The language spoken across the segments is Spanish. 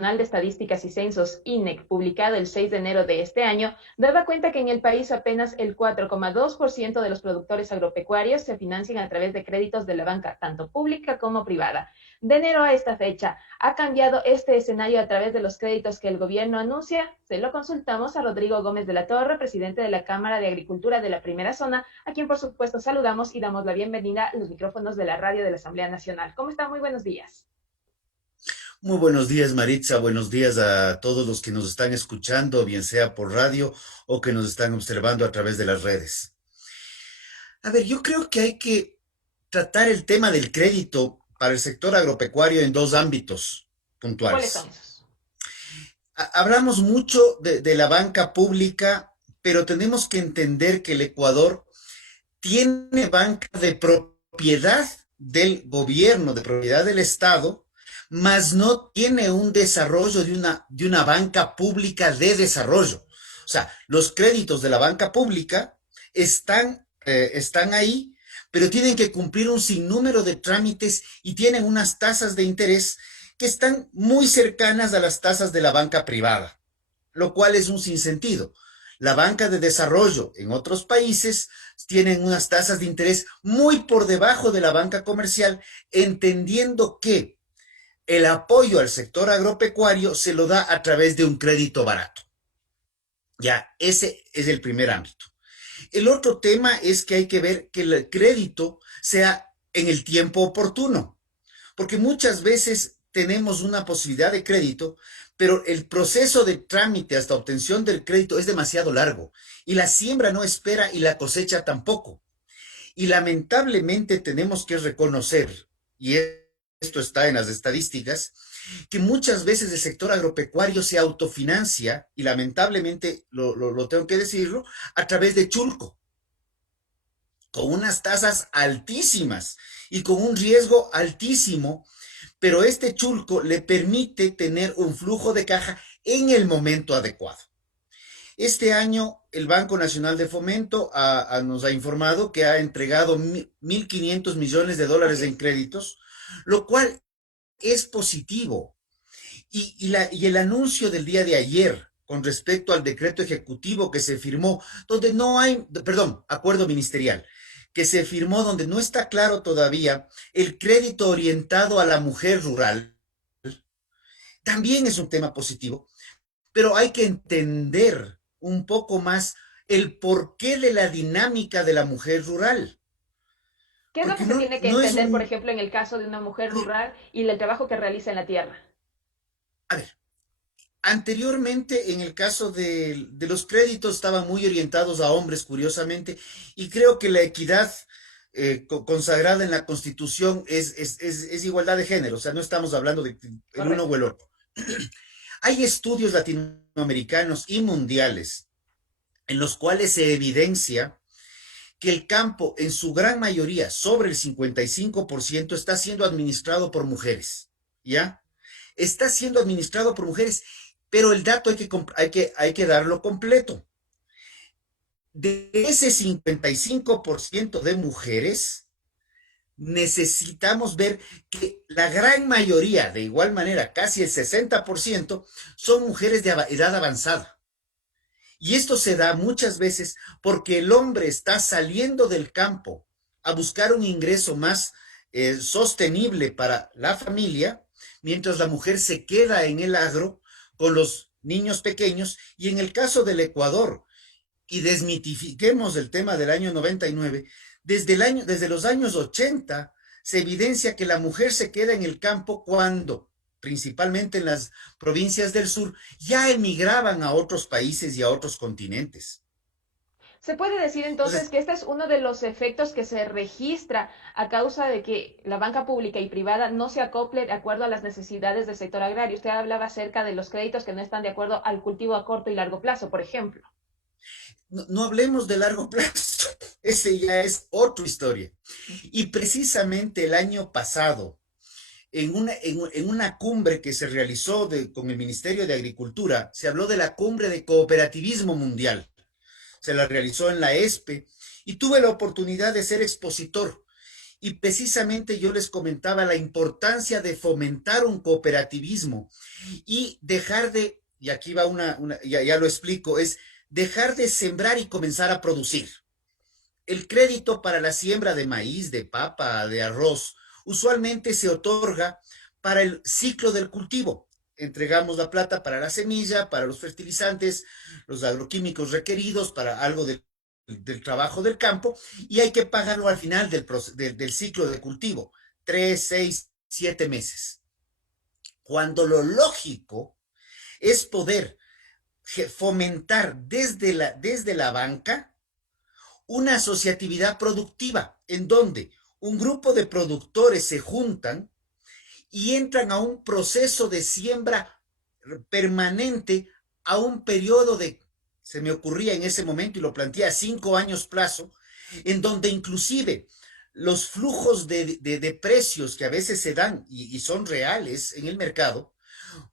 Nacional de Estadísticas y Censos, INEC, publicado el 6 de enero de este año, daba cuenta que en el país apenas el 4,2% de los productores agropecuarios se financian a través de créditos de la banca, tanto pública como privada. De enero a esta fecha, ¿ha cambiado este escenario a través de los créditos que el gobierno anuncia? Se lo consultamos a Rodrigo Gómez de la Torre, presidente de la Cámara de Agricultura de la Primera Zona, a quien por supuesto saludamos y damos la bienvenida a los micrófonos de la radio de la Asamblea Nacional. ¿Cómo está? Muy buenos días. Muy buenos días, Maritza. Buenos días a todos los que nos están escuchando, bien sea por radio o que nos están observando a través de las redes. A ver, yo creo que hay que tratar el tema del crédito para el sector agropecuario en dos ámbitos ¿Cuáles son puntuales. esos? Hablamos mucho de la banca pública, pero tenemos que entender que el Ecuador tiene banca de propiedad del gobierno, de propiedad del Estado, mas no tiene un desarrollo de una banca pública de desarrollo. O sea, los créditos de la banca pública están ahí, pero tienen que cumplir un sinnúmero de trámites y tienen unas tasas de interés que están muy cercanas a las tasas de la banca privada, lo cual es un sinsentido. La banca de desarrollo en otros países tienen unas tasas de interés muy por debajo de la banca comercial, entendiendo que el apoyo al sector agropecuario se lo da a través de un crédito barato. Ya, ese es el primer ámbito. El otro tema es que hay que ver que el crédito sea en el tiempo oportuno, porque muchas veces tenemos una posibilidad de crédito, pero el proceso de trámite hasta obtención del crédito es demasiado largo y la siembra no espera y la cosecha tampoco. Y lamentablemente tenemos que reconocer, y esto está en las estadísticas, que muchas veces el sector agropecuario se autofinancia, y lamentablemente lo tengo que decirlo, a través de chulco, con unas tasas altísimas y con un riesgo altísimo, pero este chulco le permite tener un flujo de caja en el momento adecuado. Este año el Banco Nacional de Fomento nos ha informado que ha entregado 1.500 millones de dólares Así en es. créditos, lo cual es positivo. Y el anuncio del día de ayer con respecto al decreto ejecutivo que se firmó, donde no hay, perdón, acuerdo ministerial, que se firmó donde no está claro todavía el crédito orientado a la mujer rural, también es un tema positivo, pero hay que entender un poco más el porqué de la dinámica de la mujer rural, ¿Qué es lo que porque se no, tiene que no es entender, por un... ejemplo, en el caso de una mujer rural y el trabajo que realiza en la tierra? A ver, anteriormente, en el caso de los créditos, estaban muy orientados a hombres, curiosamente, y creo que la equidad consagrada en la Constitución es igualdad de género, o sea, no estamos hablando de el uno o Correcto. el otro. Hay estudios latinoamericanos y mundiales en los cuales se evidencia que el campo, en su gran mayoría, sobre el 55%, está siendo administrado por mujeres, ¿ya? Está siendo administrado por mujeres, pero el dato hay que darlo completo. De ese 55% de mujeres, necesitamos ver que la gran mayoría, de igual manera, casi el 60%, son mujeres de edad avanzada. Y esto se da muchas veces porque el hombre está saliendo del campo a buscar un ingreso más sostenible para la familia, mientras la mujer se queda en el agro con los niños pequeños. Y en el caso del Ecuador, y desmitifiquemos el tema del año 99, desde los años 80 se evidencia que la mujer se queda en el campo cuando, principalmente en las provincias del sur, ya emigraban a otros países y a otros continentes. Se puede decir entonces Entonces, que este es uno de los efectos que se registra a causa de que la banca pública y privada no se acople de acuerdo a las necesidades del sector agrario. Usted hablaba acerca de los créditos que no están de acuerdo al cultivo a corto y largo plazo, por ejemplo. no hablemos de largo plazo, ese ya es otra historia. Y precisamente el año pasado, en una cumbre que se realizó con el Ministerio de Agricultura, se habló de la cumbre de cooperativismo mundial. Se la realizó en la ESPE y tuve la oportunidad de ser expositor. Y precisamente yo les comentaba la importancia de fomentar un cooperativismo y dejar de, y aquí va ya lo explico, es dejar de sembrar y comenzar a producir. El crédito para la siembra de maíz, de papa, de arroz, usualmente se otorga para el ciclo del cultivo. Entregamos la plata para la semilla, para los fertilizantes, los agroquímicos requeridos, para algo del trabajo del campo, y hay que pagarlo al final del ciclo de cultivo, 3, 6, 7 meses. Cuando lo lógico es poder fomentar desde la banca una asociatividad productiva en donde un grupo de productores se juntan y entran a un proceso de siembra permanente a un periodo de, se me ocurría en ese momento y lo planteé a 5 años plazo, en donde inclusive los flujos de precios que a veces se dan y son reales en el mercado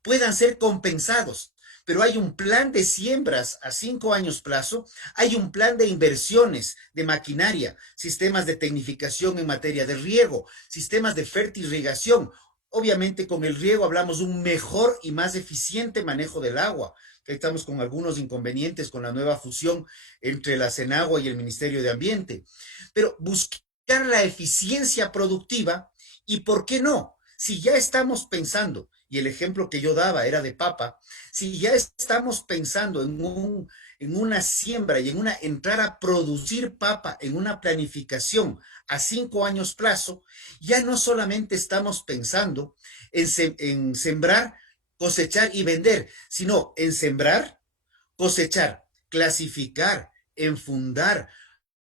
puedan ser compensados. Pero hay un plan de siembras a 5 años plazo, hay un plan de inversiones de maquinaria, sistemas de tecnificación en materia de riego, sistemas de fertirrigación. Obviamente con el riego hablamos de un mejor y más eficiente manejo del agua, que estamos con algunos inconvenientes con la nueva fusión entre la Senagua y el Ministerio de Ambiente. Pero buscar la eficiencia productiva y, ¿por qué no? Si ya estamos pensando, y el ejemplo que yo daba era de papa, si ya estamos pensando en una siembra y entrar a producir papa en una planificación a 5 años plazo, ya no solamente estamos pensando en sembrar, cosechar y vender, sino en sembrar, cosechar, clasificar, enfundar,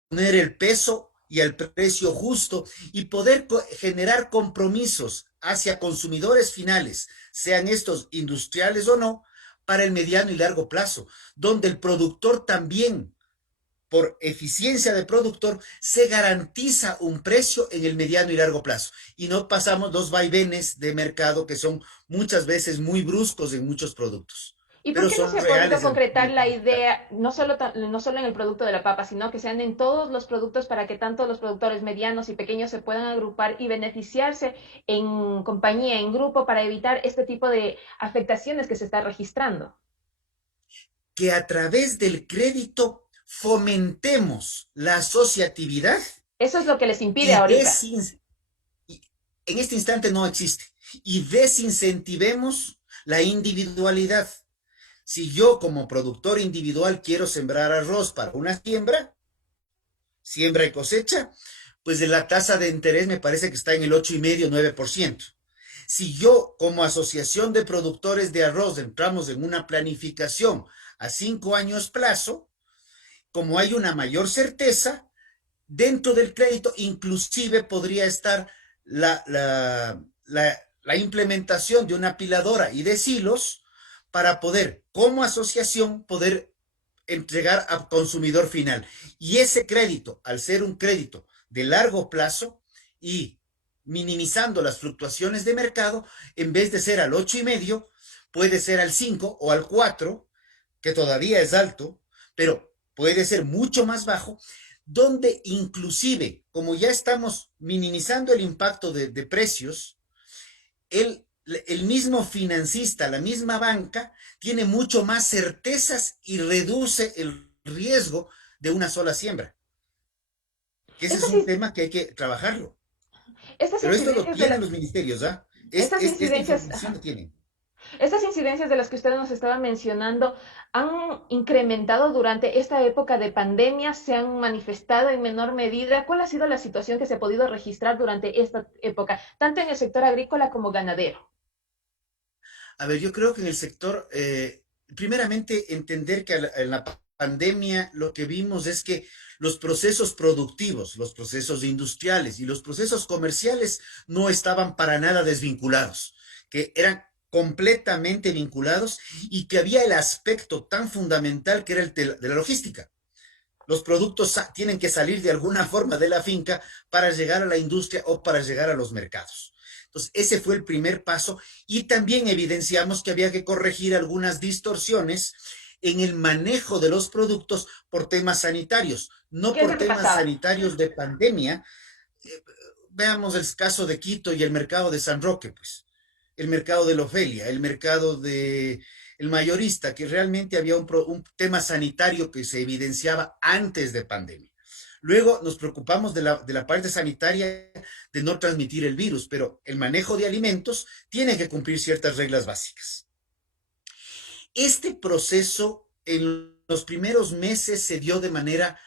poner el peso y el precio justo y poder generar compromisos hacia consumidores finales, sean estos industriales o no, para el mediano y largo plazo, donde el productor también, por eficiencia de productor, se garantiza un precio en el mediano y largo plazo. Y no pasamos los vaivenes de mercado que son muchas veces muy bruscos en muchos productos, ¿Y por pero qué no se son ha podido reales en concretar la la. idea, no solo en el producto de la papa, sino que sean en todos los productos para que tanto los productores medianos y pequeños se puedan agrupar y beneficiarse en compañía, en grupo, para evitar este tipo de afectaciones que se está registrando? Que a través del crédito fomentemos la asociatividad Eso es lo que les impide y, ahorita. en este instante no existe, y desincentivemos la individualidad. Si yo como productor individual quiero sembrar arroz para una siembra y cosecha, pues de la tasa de interés me parece que está en el 8,5, 9%. Si yo como asociación de productores de arroz entramos en una planificación a 5 años plazo, como hay una mayor certeza, dentro del crédito inclusive podría estar la implementación de una apiladora y de silos para poder, como asociación, poder entregar al consumidor final. Y ese crédito, al ser un crédito de largo plazo y minimizando las fluctuaciones de mercado, en vez de ser al 8,5, puede ser al 5 o al 4, que todavía es alto, pero puede ser mucho más bajo, donde inclusive, como ya estamos minimizando el impacto de precios, el mismo financista, la misma banca, tiene mucho más certezas y reduce el riesgo de una sola siembra. Que ese es Estas, un tema que hay que trabajarlo. estas Pero esto lo incidencias de tienen las, los ministerios, ¿ah? estas Esta incidencias, información la tienen. Estas incidencias de las que usted nos estaba mencionando han incrementado durante esta época de pandemia, se han manifestado en menor medida. ¿Cuál ha sido la situación que se ha podido registrar durante esta época, tanto en el sector agrícola como ganadero? A ver, yo creo que en el sector, primeramente, entender que en la pandemia lo que vimos es que los procesos productivos, los procesos industriales y los procesos comerciales no estaban para nada desvinculados, que eran completamente vinculados y que había el aspecto tan fundamental que era el de la logística. Los productos tienen que salir de alguna forma de la finca para llegar a la industria o para llegar a los mercados. Entonces, ese fue el primer paso y también evidenciamos que había que corregir algunas distorsiones en el manejo de los productos por temas sanitarios, no ¿Qué es lo por que temas pasaba? sanitarios de pandemia. veamos el caso de Quito y el mercado de San Roque, pues, el mercado de la Ofelia, el mercado de el mayorista, que realmente había un tema sanitario que se evidenciaba antes de pandemia. Luego nos preocupamos de la parte sanitaria de no transmitir el virus, pero el manejo de alimentos tiene que cumplir ciertas reglas básicas. Este proceso en los primeros meses se dio de manera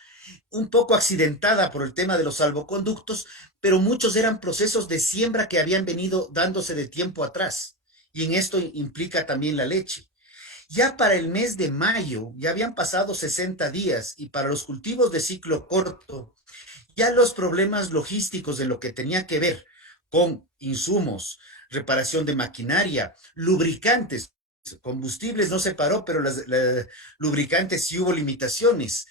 un poco accidentada por el tema de los salvoconductos, pero muchos eran procesos de siembra que habían venido dándose de tiempo atrás. Y en esto implica también la leche. Ya para el mes de mayo, ya habían pasado 60 días y para los cultivos de ciclo corto, ya los problemas logísticos de lo que tenía que ver con insumos, reparación de maquinaria, lubricantes, combustibles no se paró, pero las lubricantes sí hubo limitaciones.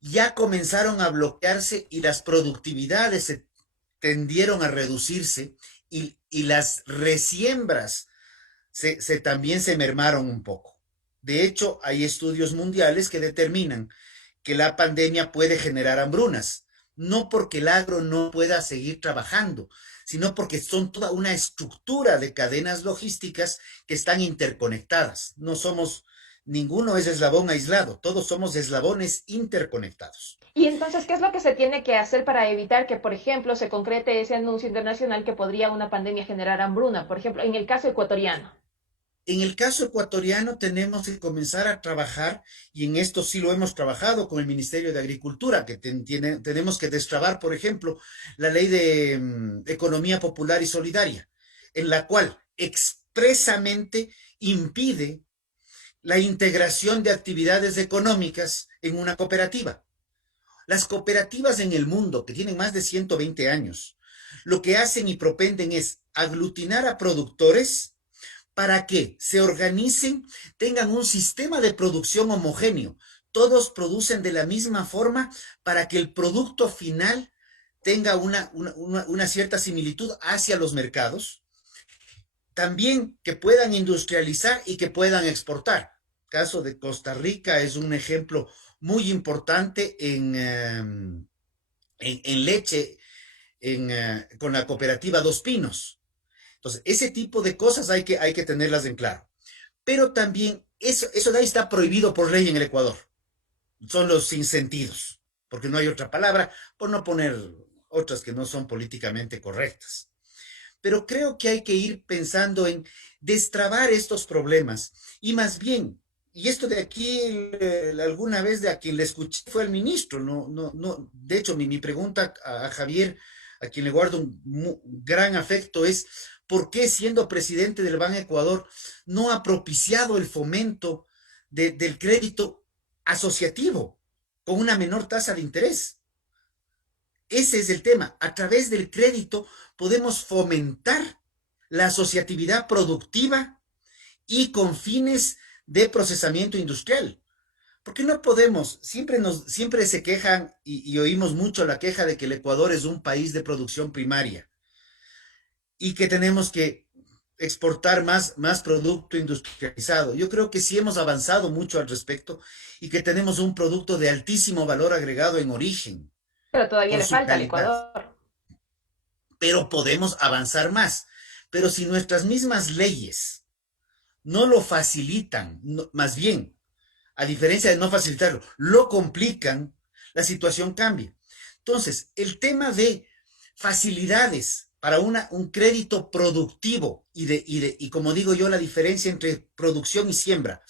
Ya comenzaron a bloquearse y las productividades se tendieron a reducirse y las resiembras también se mermaron un poco. De hecho, hay estudios mundiales que determinan que la pandemia puede generar hambrunas, no porque el agro no pueda seguir trabajando, sino porque son toda una estructura de cadenas logísticas que están interconectadas. No somos, ninguno es eslabón aislado, todos somos eslabones interconectados. Y entonces, ¿qué es lo que se tiene que hacer para evitar que, por ejemplo, se concrete ese anuncio internacional que podría una pandemia generar hambruna? Por ejemplo, en el caso ecuatoriano. En el caso ecuatoriano tenemos que comenzar a trabajar, y en esto sí lo hemos trabajado con el Ministerio de Agricultura, que tenemos que destrabar, por ejemplo, la ley de economía popular y solidaria, en la cual expresamente impide la integración de actividades económicas en una cooperativa. Las cooperativas en el mundo, que tienen más de 120 años, lo que hacen y propenden es aglutinar a productores para que se organicen, tengan un sistema de producción homogéneo. Todos producen de la misma forma para que el producto final tenga una cierta similitud hacia los mercados. También que puedan industrializar y que puedan exportar. El caso de Costa Rica es un ejemplo muy importante en leche con la cooperativa Dos Pinos. Entonces, ese tipo de cosas hay que tenerlas en claro. Pero también eso de ahí está prohibido por ley en el Ecuador. Son los sinsentidos, porque no hay otra palabra, por no poner otras que no son políticamente correctas. Pero creo que hay que ir pensando en destrabar estos problemas y más bien, y esto de aquí, alguna vez de a quien le escuché fue al ministro, no, de hecho mi pregunta a Javier, a quien le guardo un gran afecto, es ¿por qué siendo presidente del Ban Ecuador no ha propiciado el fomento del crédito asociativo con una menor tasa de interés? Ese es el tema. A través del crédito podemos fomentar la asociatividad productiva y con fines de procesamiento industrial. Porque no podemos, siempre se quejan y oímos mucho la queja de que el Ecuador es un país de producción primaria y que tenemos que exportar más producto industrializado. Yo creo que sí hemos avanzado mucho al respecto y que tenemos un producto de altísimo valor agregado en origen Pero todavía por le su falta al calidad, Ecuador. pero podemos avanzar más. Pero si nuestras mismas leyes no lo facilitan, más bien, a diferencia de no facilitarlo, lo complican, la situación cambia. Entonces, el tema de facilidades para un crédito productivo y como digo yo, la diferencia entre producción y siembra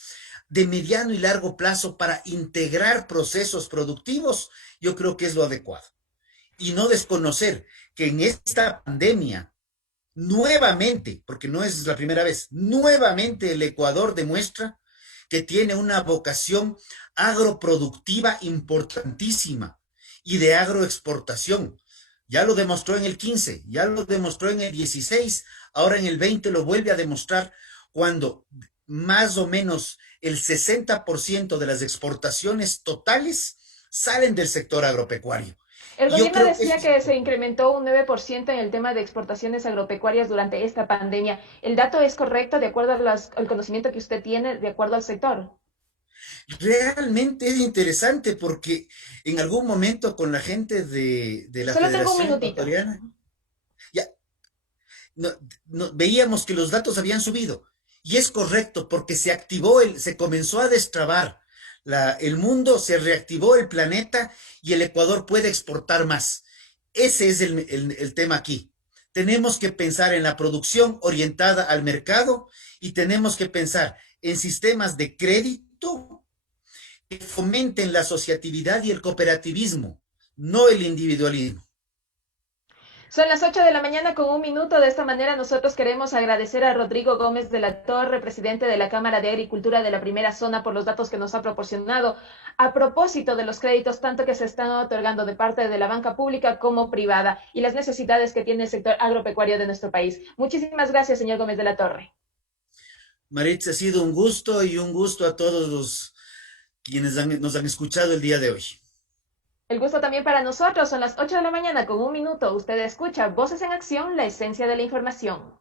de mediano y largo plazo para integrar procesos productivos, yo creo que es lo adecuado. Y no desconocer que en esta pandemia, nuevamente, porque no es la primera vez, nuevamente el Ecuador demuestra que tiene una vocación agroproductiva importantísima y de agroexportación. Ya lo demostró en el 15, ya lo demostró en el 16, ahora en el 20 lo vuelve a demostrar cuando más o menos el 60% de las exportaciones totales salen del sector agropecuario. El Y yo gobierno creo que decía esto es que se importante. incrementó un 9% en el tema de exportaciones agropecuarias durante esta pandemia. ¿El dato es correcto de acuerdo al conocimiento que usted tiene, de acuerdo al sector? Realmente es interesante porque en algún momento con la gente de la Solo tengo un Federación minutito. Ecuatoriana, no, veíamos que los datos habían subido. Y es correcto, porque se comenzó a destrabar el mundo, se reactivó el planeta y el Ecuador puede exportar más. Ese es el tema aquí. Tenemos que pensar en la producción orientada al mercado y tenemos que pensar en sistemas de crédito que fomenten la asociatividad y el cooperativismo, no el individualismo. Son las 8 de la mañana con un minuto. De esta manera nosotros queremos agradecer a Rodrigo Gómez de la Torre, presidente de la Cámara de Agricultura de la Primera Zona, por los datos que nos ha proporcionado a propósito de los créditos tanto que se están otorgando de parte de la banca pública como privada y las necesidades que tiene el sector agropecuario de nuestro país. Muchísimas gracias, señor Gómez de la Torre. Maritza, ha sido un gusto y un gusto a todos los quienes nos han escuchado el día de hoy. El gusto también para nosotros. Son las 8 de la mañana con un minuto. Usted escucha Voces en Acción, la esencia de la información.